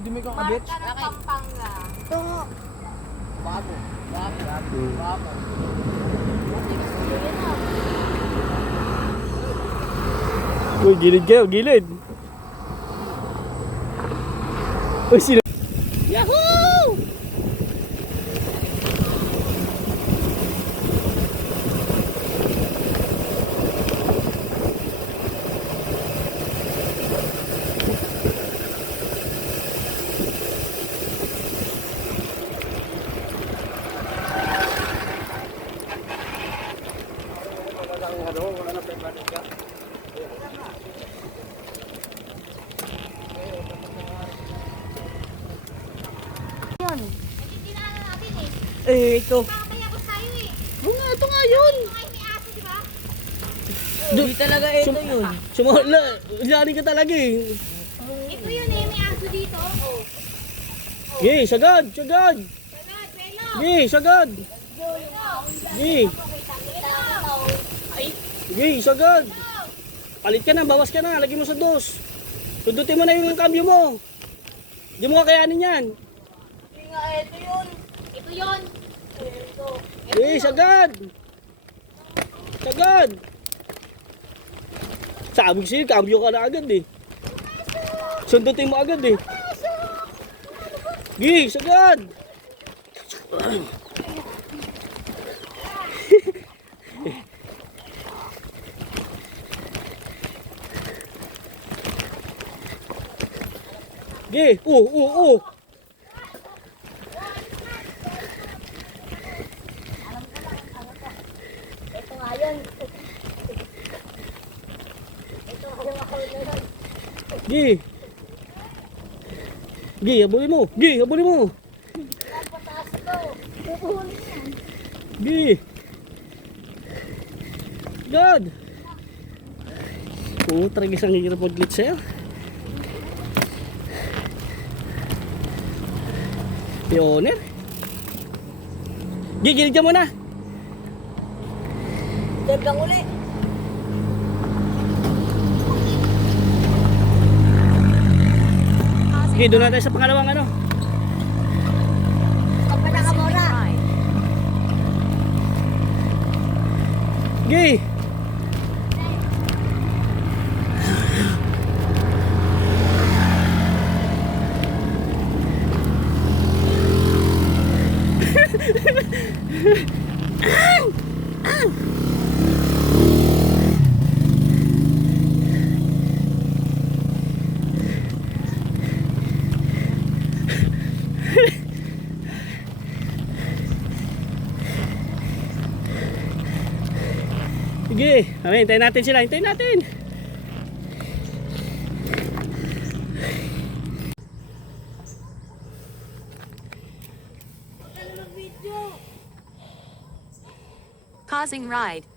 di may kakabit. Marka ng Pampanga. Ito. Bago. Uy, gilid kayo, gilid. Uy, sino? Yahoo! Hindi na natin eh. Eh, ito. Mamaya ko sa'yo eh. Oo nga, ito nga yun. Ito nga yung may aso, di ba? Hindi talaga ito yun. Lari ka talaga eh. Ito yun eh, may aso dito. Oh. Gay, sagad, sagad. Sagad, Belo. Gay, sagad. Gay, gay, sagad. Palit ka na, bawas ka na, lagyan mo sa dos. Sundutin mo na yung cambio mo. Hindi mo kakayanin yan. Hindi nga, ito yun. Ito yun. Ito. Gay, sagad. Sagad. Sabi ko sa'yo, cambio ka na agad eh. Sundutin mo agad eh. Gay, sagad. Gay, Ito nga yun. Ito nga yung ako na yun. Gay. Gay, habulin mo. Gay, habulin mo. Napataas ko. Pupunin yan. Gay. God. Tragis ang hirap mag-glitch sa'yo. Pioner. Gay, gilid ka muna. Diyan lang uli. Gay, doon na tayo sa pangalawang ano. Kapag ka muna. Gay. Sige, hintayin natin sila, hintayin natin. Causing ride.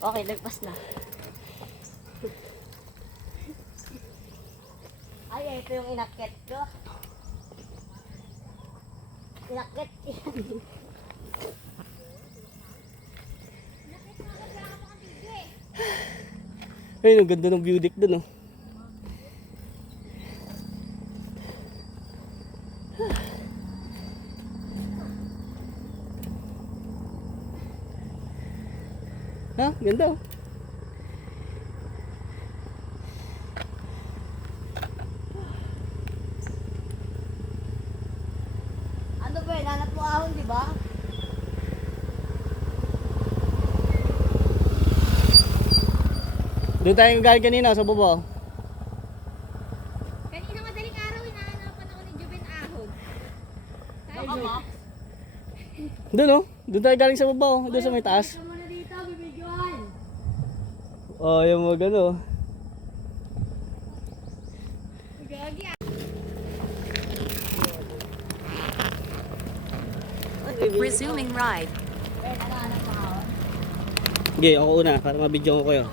Okay, lagpas na. Ay, ito yung inakit ko. Inakit. Ayun, ang ganda ng view deck dun, oh. Ha? Ganda, oh. Ano ba yun? Hanap mo ahon, di ba? Doon tayo galing kanina sa baba. Kanina madaling araw, hinahanapan ako ni Juben ahon. Tayo ba? Doon, oh. Doon tayo galing sa baba, oh. Doon sa may taas. Ito muna dito, bibidyoan. Oh, yung mga gano. Gagi ah. Resuming ride. Ben, ano hanap mo ahon? Sige, ako una para mabidyo ko kayo.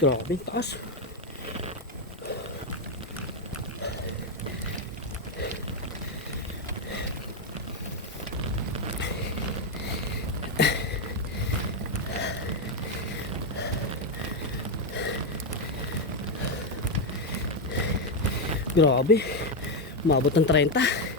Grabe, taas. Grabe, umabot ng 30.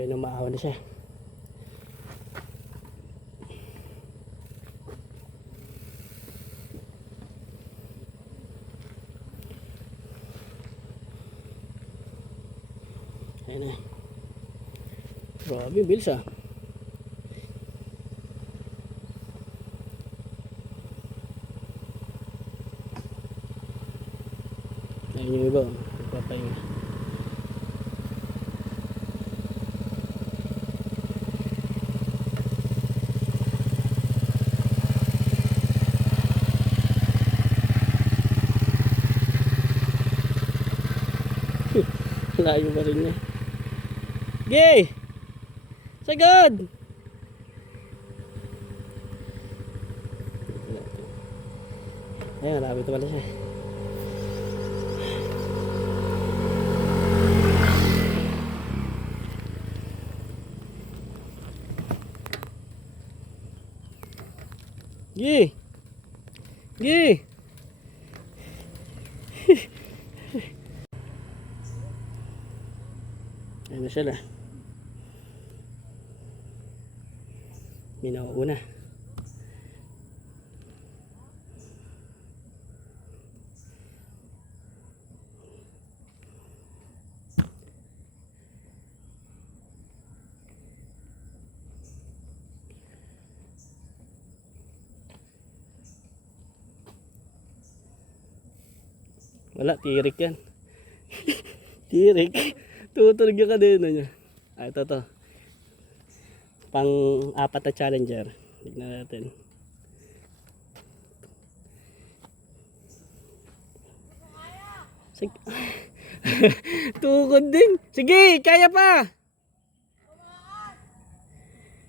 Ayun, umaawa na siya. Ayun na. Grabe, bilis ah. Ayun yung iba. Nagpapahinga. Layo pa rin niya. Gay! Sagad! Ayan, lapit pala siya. Gay! Gay! Ayan na sila. May nauuna. Wala, tirik yan. Tirik. Tutunog yung kadena niya. Ah, ito to. Pang-apat na challenger. Tignan natin. Tukod din. Sige, kaya pa.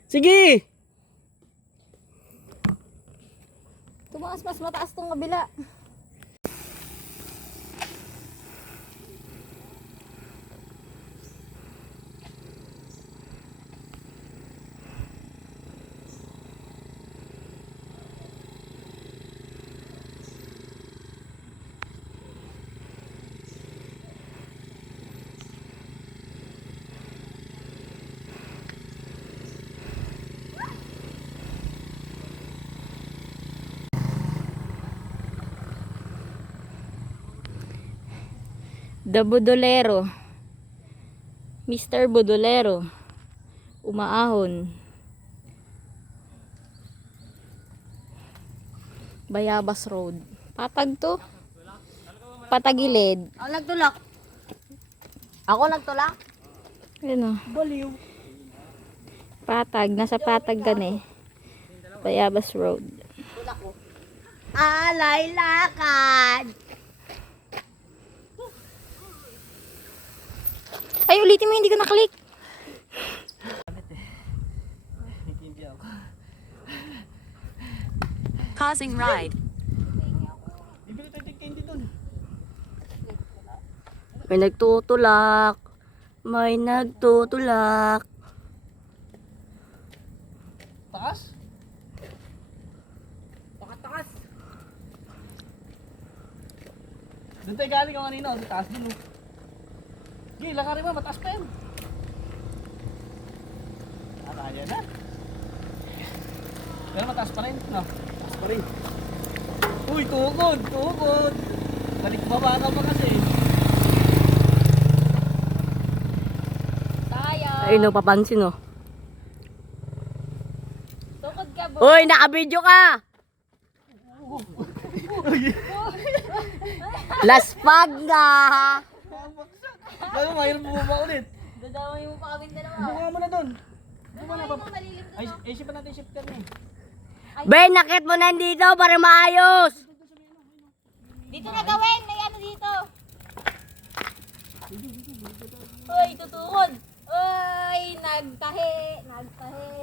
Sige. Tumaas mas mataas tong kabila. The Budolero. Mr. Budolero. Umaahon. Bayabas Road. Patag to. Patagilid. Ako nagtulak. Ako nagtulak? Ano? Baliw. Patag. Nasa patag gan eh. Bayabas Road. Tulak ko. Alay lakad. Ay, ulitin mo, hindi ko naklik. Hindi ako. Causing ride. Bibili tayo candy doon. May nagtutulak. May nagtutulak. Taas? Baka taas. Doon tayo galing ako kanina. Sa taas din. Sige, lakarin mo. Mataas pa yan. Kaya na. Pero mataas pa rin. No? Mataas pa rin. Uy, tukod, tukod. Balik baba ka pa kasi. Tayo. Ay, no, papansin, oh. Tukod ka, bo. Uy, naka-video ka! Laspag na! Ano, mayroon mo ba ulit? Dadawin mo pa kami dalawa. Bunga mo na doon. Dadawin mo, malilim Ay, doon. isipan natin shift kami. Ben, nakit mo na dito para maayos! Dito na gawin, may ano dito. Uy, tutukod. Uy, nagtahi, nagtahi.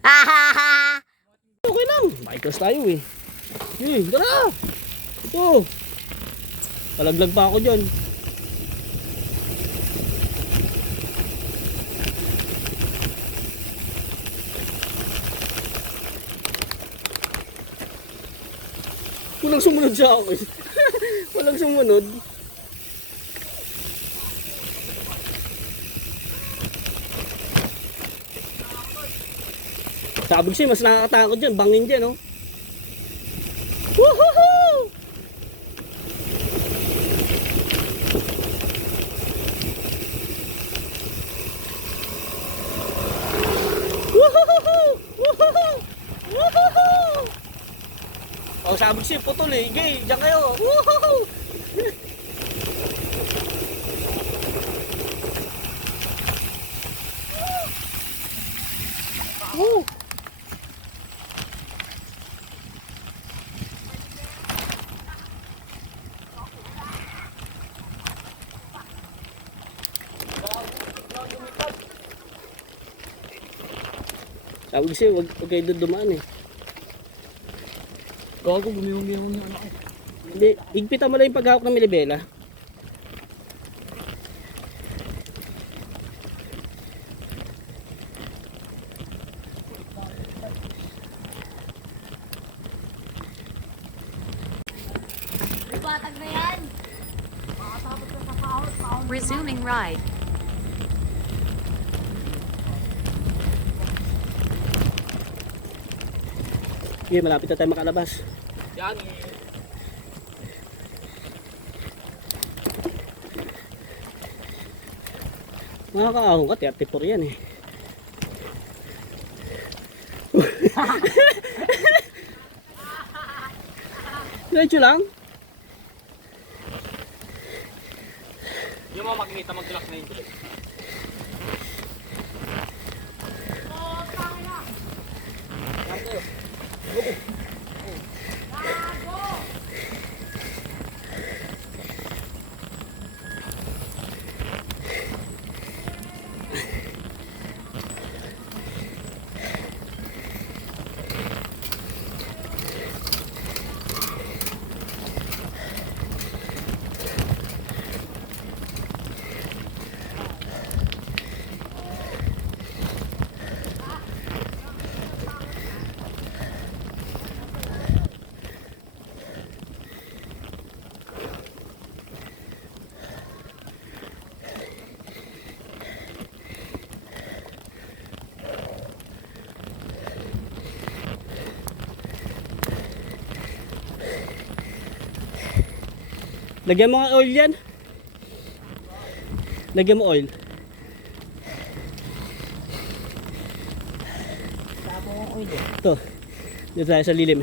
Hahaha! Okay lang. Bikers tayo eh. Tara! Ito. Palaglag pa ako dyan. Walang sumunod sa akin. Walang sumunod. Sabog siya, mas nakakatakot dyan. Bangin dyan, oh. Woohoo! Woohoo! Woohoo! Woohoo! Oh, sabog siya, putol eh. Gay, dyan kayo. Woohoo! Woo! Sabi siya, wag kayo doon dumaan eh. Gago, gumiyong-giyong yung anak ko. Hindi, higpitan mo lang yung paghawak ng milibela. Batag na yan. Resuming ride. Sige, malapit na tayo makalabas. Yan. Makakaahon ka, 34 yan eh. Diretso lang. Yung mga makikita mag-clock na yun. Lagyan mo nga oil yan. Lagyan mo oil. Ito. Dito tayo sa lilim.